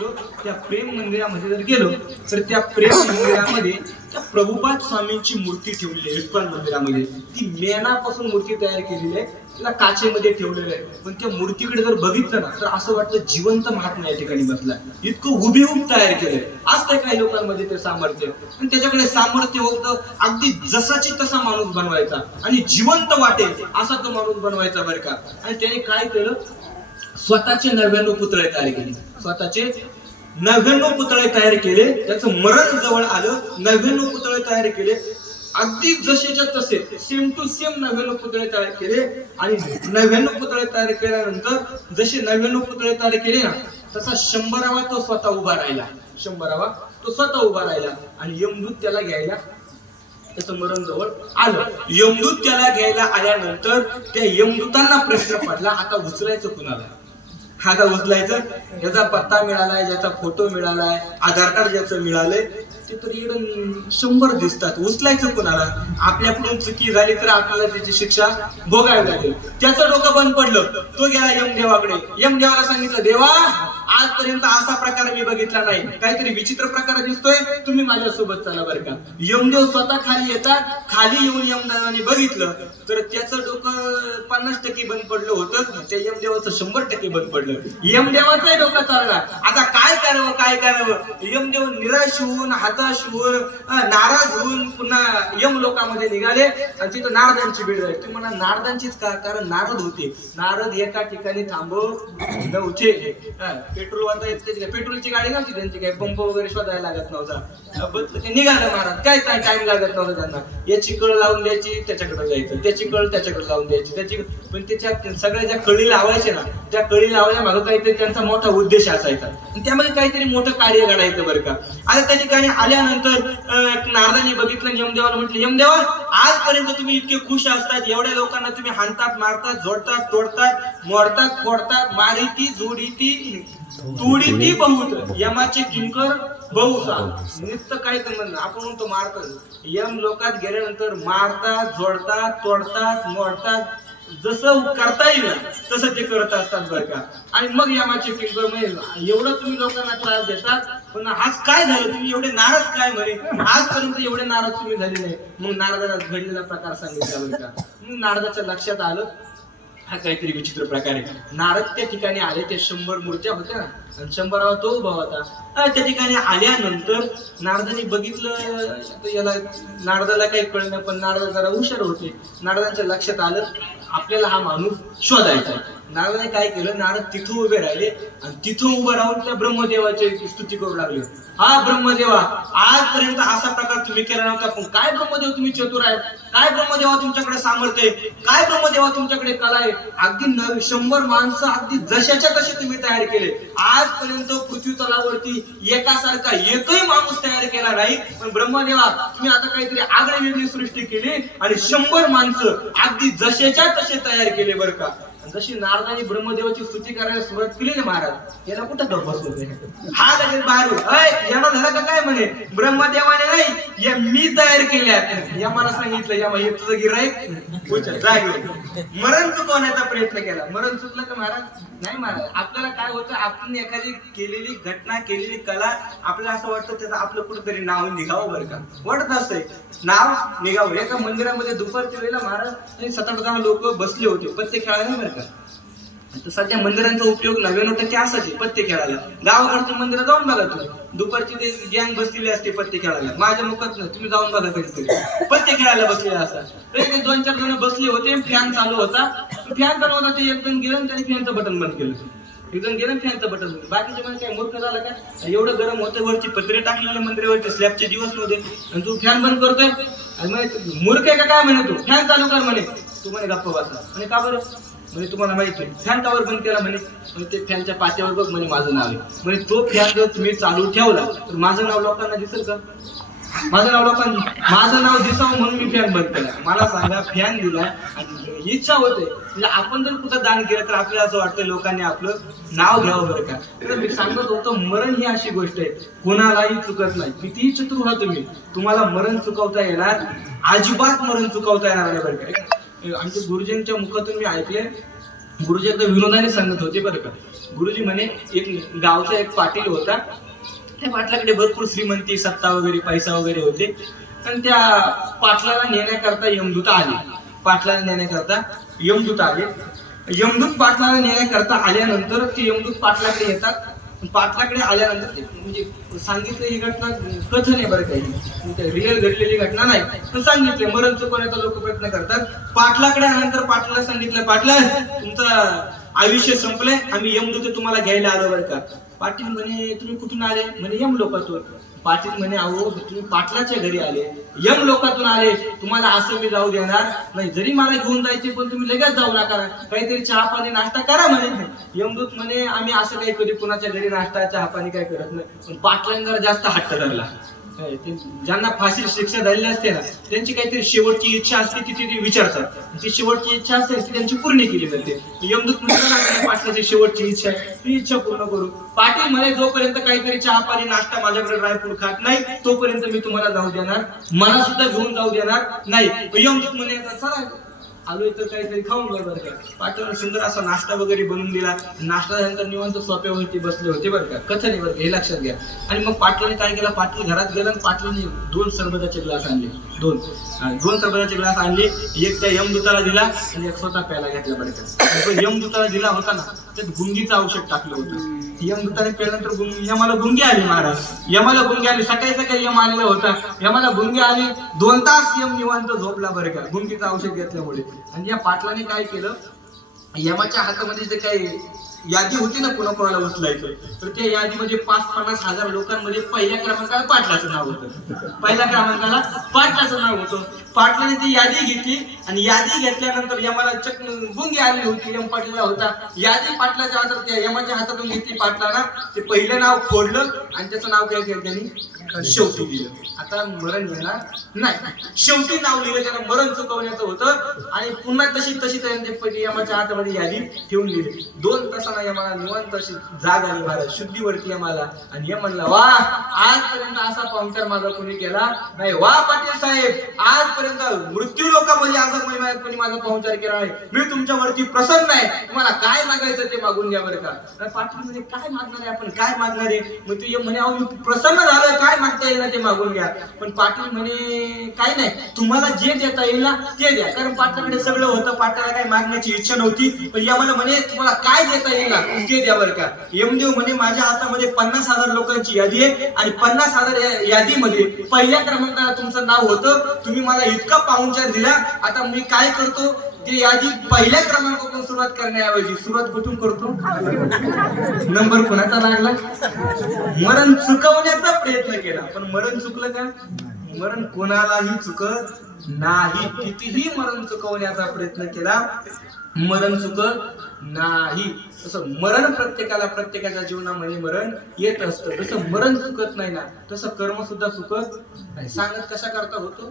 गेलो त्या प्रेम मंदिरामध्ये जर गेलो तर त्या प्रेम मंदिरामध्ये त्या प्रभुपाद स्वामींची मूर्ती ठेवलेली आहे विठ्ठल मंदिरामध्ये. ती मेणापासून मूर्ती तयार केलेली आहे तिला काचेमध्ये ठेवलेलं आहे. पण त्या मूर्तीकडे जर बघितलं ना तर असं वाटतं जिवंत महात्मा या ठिकाणी बसला इतकं हुबेहूब तयार केलंय. असतं काही लोकांमध्ये ते सामर्थ्य पण त्याच्याकडे सामर्थ्य होतं अगदी जसाची तसा माणूस बनवायचा आणि जिवंत वाटेल असा तो माणूस बनवायचा बरं का. आणि त्याने काय केलं? स्वतःचे नव्याण्णव पुतळे तयार केले. स्वतःचे नव्याण्णव पुतळे तयार केले. त्याचं मरण जवळ आलं. नव्याण्णव पुतळे तयार केले. अगदी जसेच्या तसे सेम टू सेम नव्याण्णव पुतळे तयार केले. आणि नव्याण्णव पुतळे तयार केल्यानंतर जसे नव्याण्णव पुतळे तयार केले ना तसा शंभरावा तो स्वतः उभा राहिला. शंभरावा तो स्वतः उभा राहिला. आणि यमदूत त्याला घ्यायला त्याचं मरण जवळ आलं. यमदूत त्याला घ्यायला आल्यानंतर त्या यमदूतांना प्रश्न पडला आता उचलायचं कुणाला? खातं उचलायचं ज्याचा पत्ता मिळालाय ज्याचा फोटो मिळालाय आधार कार्ड ज्याचं मिळालंय ते तर इकडं शंभर दिसतात. उचलायचं कुणाला? आपल्याकडून चुकी झाली तर आपल्याला त्याची शिक्षा भोगावी लागेल. त्याचं डोकं बंद पडलं तो गेला यमदेवाकडे. यमदेवाला सांगितलं देवा आजपर्यंत असा प्रकार मी बघितला नाही. काहीतरी विचित्र प्रकार दिसतोय. तुम्ही माझ्यासोबत चला बरं का. यमदेव स्वतः खाली येतात. खाली येऊन यमदेवाने बघितलं तर त्याचं डोकं पन्नास टक्के बंद पडलं होतं. त्या यमदेवाचं शंभर टक्के बंद पडलं. यमदेवाचाही डोकं चालला आता काय करावं काय करावं? यमदेव निराश होऊन हात होऊन नाराज होऊन पुन्हा यम लोकांमध्ये निघाले आणि तिथं नारदांची भेट झाली. तुम्ही म्हणा नारदांचीच का? कारण नारद होते. नारद एका ठिकाणी थांबव नव्हते पेट्रोल वाजता येत पेट्रोलची गाडी नव्हती त्यांची काय पंप वगैरे शोधायला लागत नव्हता. ते निघालं महाराज. काय टाइम लागत नव्हता त्यांना. याची कळ लावून द्यायची त्याच्याकडे जायचं. त्याची कळ त्याच्याकडे लावून द्यायची. त्याची पण त्याच्या सगळ्या ज्या कळी लावायचे ना त्या कळी लावल्या मागं काहीतरी त्यांचा मोठा उद्देश असायचा. त्यामध्ये काहीतरी मोठं कार्य घडायचं बरं का. आता त्या ठिकाणी आल्यानंतर नारदाने बघितलं यमदेवाला म्हटलं यमदेवा आजपर्यंत तुम्ही इतके खुश असतात एवढ्या लोकांना तुम्ही हाणतात मारतात जोडतात तोडतात मोडतात फोडतात मारिती जोडीती तुडी ती बहुत यमाचे किंकर बहुसा नुसतं काय संबंध आपण म्हणतो मारतात यम लोकात गेल्यानंतर मारतात जोडतात तोडतात मोडतात जसं करता येईल तसं ते करत असतात बरं का. आणि मग यामाचे किंकर म्हणजे एवढं तुम्ही लोकांना त्रास देतात पण आज काय झालं? तुम्ही एवढे नाराज काय म्हणे? आजपर्यंत एवढे नाराज तुम्ही झाले नाही मग नारदाला घडलेला प्रकार सांगितला बरं का. मग नारदाच्या लक्षात आलं हा काहीतरी विचित्र प्रकार आहे. नारद त्या ठिकाणी आले ते शंभर मूर्त्या होत्या ना आणि शंभरावा तो उभा होता. त्या ठिकाणी आल्यानंतर नारदाने बघितलं याला नारदाला काही कळलं पण नारद जरा हुशार होते. नारदांच्या लक्षात आलं आपल्याला हा माणूस शोधायचा आहे. नारदाने काय केलं नारद तिथं उभे राहिले आणि तिथं उभं राहून त्या ब्रह्मदेवाची स्तुती करू लागले. हा ब्रह्मदेवा आजपर्यंत असा प्रकार तुम्ही केला नव्हता पण काय ब्रह्मदेव तुम्ही चतुर आहे काय ब्रह्मदेवा तुमच्याकडे सामर्थ्य आहे? काय ब्रह्मदेवा तुमच्याकडे कला आहे? अगदी शंभर माणसं अगदी जशाच्या तसे तुम्ही तयार केले. आजपर्यंत पृथ्वी तलावरती एकासारखा एकही माणूस तयार केला नाही. पण ब्रह्मदेवा तुम्ही आता काहीतरी आगळी वेगळी सृष्टी केली आणि शंभर माणसं अगदी जशाच्या तसे तयार केले बरं का. जशी नारदाने ब्रह्मदेवाची स्तुती करायला सुरुवात केली ना महाराज याला कुठं गप बसलो हा लगेच बाहेर "अय, याला झालं का काय म्हणे? ब्रह्मदेवाने नाही या मी तयार केल्या. या मला सांगितलं या मग तुझं गिराईक उचल, मरण चुकवण्याचा प्रयत्न केला. मरण चुकलं का महाराज? नाही महाराज. आपल्याला काय होतं आपण एखादी केलेली घटना केलेली कला आपल्याला असं वाटतं त्याचं आपलं कुठंतरी नाव निघावं बरं का? वाटत असतंय. नाव निघावं. एका मंदिरामध्ये दुपारच्या वेळेला महाराज आणि सात आठ दहा लोक बसले होते. पत्ते खेळायला का तर सध्या मंदिरांचा उपयोग नव्याण्णव टक्के असायचे पत्ते खेळायला. गावाकडच्या मंदिरात जाऊन बघा तुम्ही. दुपारची ते गँग बसलेली असते पत्ते खेळायला. माझ्या मुखात नाही तुम्ही जाऊन बघा कधीतरी. पत्ते खेळायला बसलेले असतात. तर दोन चार जण बसले होते फॅन चालू होता. फॅन चालू होता ते एक जण गेलं त्याने फॅनचं बटन बंद केलं. एक जण गेलं फॅनचं बटन बंद बाकीचे म्हणजे काय मूर्ख झालं का? एवढं गरम होतं वरची पत्रे टाकलेले मंदिरावरती स्लॅबचे दिवस नव्हते. आणि तू फॅन बंद करतोय? आणि म्हणे मूर्ख आहे का? काय म्हणे तू? फॅन चालू कर म्हणे. तू म्हणे गप्प बसा. म्हणे का बरं? म्हणजे तुम्हाला माहिती आहे फॅन कावर बंद केला म्हणे म्हणजे ते फॅनच्या पात्यावर बघ म्हणे माझं नाव आहे. म्हणजे तो फॅन जर तुम्ही चालू ठेवला तर माझं नाव लोकांना दिसेल का? माझं नाव लोकांना माझं नाव दिसावं म्हणून मी फॅन बंद केला. मला सांगा फॅन दिला आणि इच्छा होते. म्हणजे आपण जर कुठं दान केलं तर आपल्याला असं वाटतं लोकांनी आपलं नाव घ्यावं बरं का? तर मी सांगत होतो मरण ही अशी गोष्ट आहे. कोणालाही चुकत नाही. कितीही चतुर व्हा तुम्ही तुम्हाला मरण चुकवता येणार अजिबात मरण चुकवता येणार नाही बरं का? आमच्या गुरुजींच्या मुखातून मी ऐकले. गुरुजी एकदा विनोदाने सांगत होते बरं का. गुरुजी म्हणे एक गावचा एक पाटील होता. त्या पाटलाकडे भरपूर श्रीमंती सत्ता वगैरे पैसा वगैरे होते. आणि त्या पाटलाला नेण्याकरता यमदूत आले. पाटलाला नेण्याकरता यमदूत आले. यमदूत पाटलाला नेण्याकरता आल्यानंतर ते यमदूत पाटलाकडे येतात. पाटलाकडे आल्यानंतर ते म्हणजे सांगितलं ही घटना कथन आहे बरं काही. म्हणजे रिअल घडलेली घटना नाही पण सांगितले. मरण चुकवण्याचा लोक प्रयत्न करतात. पाटलाकडे आल्यानंतर पाटलाला सांगितलं पाटला तुमचं आयुष्य संपलंय. आम्ही यमदूत तुम्हाला घ्यायला आलो बरं का? पाटील म्हणे तुम्ही कुठून आले? म्हणे यम लोकातून. पाटील म्हणे अहो तुम्ही पाटलाच्या घरी आले. यम लोकातून आले. तुम्हाला असं मी जाऊ देणार नाही. जरी मला घेऊन जायचे पण तुम्ही लगेच जाऊ नका. काहीतरी चहा पाणी नाश्ता करा म्हणे. यमदूत म्हणे आम्ही असं काही कधी कुणाच्या घरी नाश्ता चहा पाणी काही करत नाही. पण पाटलांनी जास्त हट्ट धरला. ते ज्यांना फाशी शिक्षा झालेली असते ना त्यांची काहीतरी शेवटची इच्छा असते ती ते विचारतात. ती शेवटची इच्छा असते ती त्यांची पूर्ण केली जाते. यमदूत म्हणजे पाटलाची शेवटची इच्छा आहे ती इच्छा पूर्ण करू. पाटील म्हणे जोपर्यंत काहीतरी चहा पाणी नाश्ता माझ्याकडे रायपूर खात नाही तोपर्यंत मी तुम्हाला जाऊ देणार. मला सुद्धा घेऊन जाऊ देणार नाही. यमदूत म्हणे चला आलोय तर काहीतरी खाऊन घ्या बरं का. पाठवून सुंदर असा नाश्ता वगैरे बनवून दिला. नाश्ता झाल्यानंतर निवांत सोप्यावरती बसले होते बरं का. कथन आहे बरं का हे लक्षात घ्या. आणि मग पाटलाने काय केलं? पाटील घरात गेला आणि पाटलाने दोन सरबताचे ग्लास आणले. दोन. दोन सरबताचे ग्लास आणले. एक त्या यमदूताला दिला आणि एक स्वतः प्यायला घेतला बरं का. यमदूताला दिला होता ना त्यात गुंगीचं औषध टाकलं होतं. यमदूताने केल्यानंतर यमाला गुंगी आली महाराज. यमाला गुंगी आली. सकाळी सकाळी यम आलेला होता. यमाला गुंगी आली. दोन तास यम निवांत झोपला बरं का. गुंगीचं औषध घेतल्यामुळे. आणि या पाटलाने काय केलं? यमाच्या हातामध्ये जे काही यादी होती ना पुन्हा कोणाला उचलायचं? तर त्या यादीमध्ये पाच पन्नास हजार लोकांमध्ये पहिल्या क्रमांकाला पाटलाचं नाव होतं. पहिल्या क्रमांकाला पाटलाचं नाव होतं. पाटलाने ती यादी घेतली आणि यादी घेतल्यानंतर यमाला चक गुंगी आलेली होती. यम पाटला होता. यादी पाटलाच्या हातात त्या यमाच्या हातातून घेतली पाटलाला. ते पहिलं नाव फोडलं आणि त्याचं नाव काय केलं त्यांनी? शेवटी दिलं. आता मरण येणार नाही. शेवटी नाव लिहिलं. त्याला मरण चुकवण्याचं होतं. आणि पुन्हा तशी तशी त्यांनी यमाच्या हातामध्ये यादी ठेवून दिली. दोन असताना यमाला निवंत अशी जाग आली महाराज शुद्धीवरती यमाला आणि यम म्हणला वा आजपर्यंत असा पाहुणचार माझा कोणी केला नाही. वा पाटील साहेब आजपर्यंत मृत्यू लोकांमध्ये असा महिमा कोणी माझा पाहुणचार केला नाही. मी तुमच्यावरती प्रसन्न आहे. तुम्हाला काय मागायचं ते मागून घ्या बरं का. पाटील म्हणजे काय मागणार आहे आपण? काय मागणार आहे? मग तू म्हणे अहो प्रसन्न झालं काय मागता येईल ना ते मागून घ्या. पण पाटील म्हणे काय नाही. तुम्हाला जे देता येईल ना ते द्या. कारण पाटलाकडे सगळं होतं. पाटलाला काय मागण्याची इच्छा नव्हती. पण या म्हणे तुम्हाला काय देता येईल ना? ते द्या बरं का. म्हणे माझ्या हातामध्ये पन्नास हजार लोकांची यादी आहे आणि पन्नास हजार यादीमध्ये पहिल्या क्रमांकाला तुमचं नाव होतं. तुम्ही मला इतका पाहुणचार दिला. आता मी काय करतो? ते यादी पहिल्या क्रमांकापासून सुरुवात करण्याऐवजी सुरुवात कुठून करतो? नंबर कोणाचा लागला? मरण चुकवण्याचा प्रयत्न केला. पण मरण चुकलं का? मरण कोणालाही चुकत नाही. कितीही मरण चुकवण्याचा प्रयत्न केला मरण चुकत नाही. तसं मरण प्रत्येकाला प्रत्येकाच्या जीवनामध्ये मरण येत असतं. जसं मरण चुकत नाही ना तसं कर्म सुद्धा चुकत नाही. सांगत कशा करता होतो?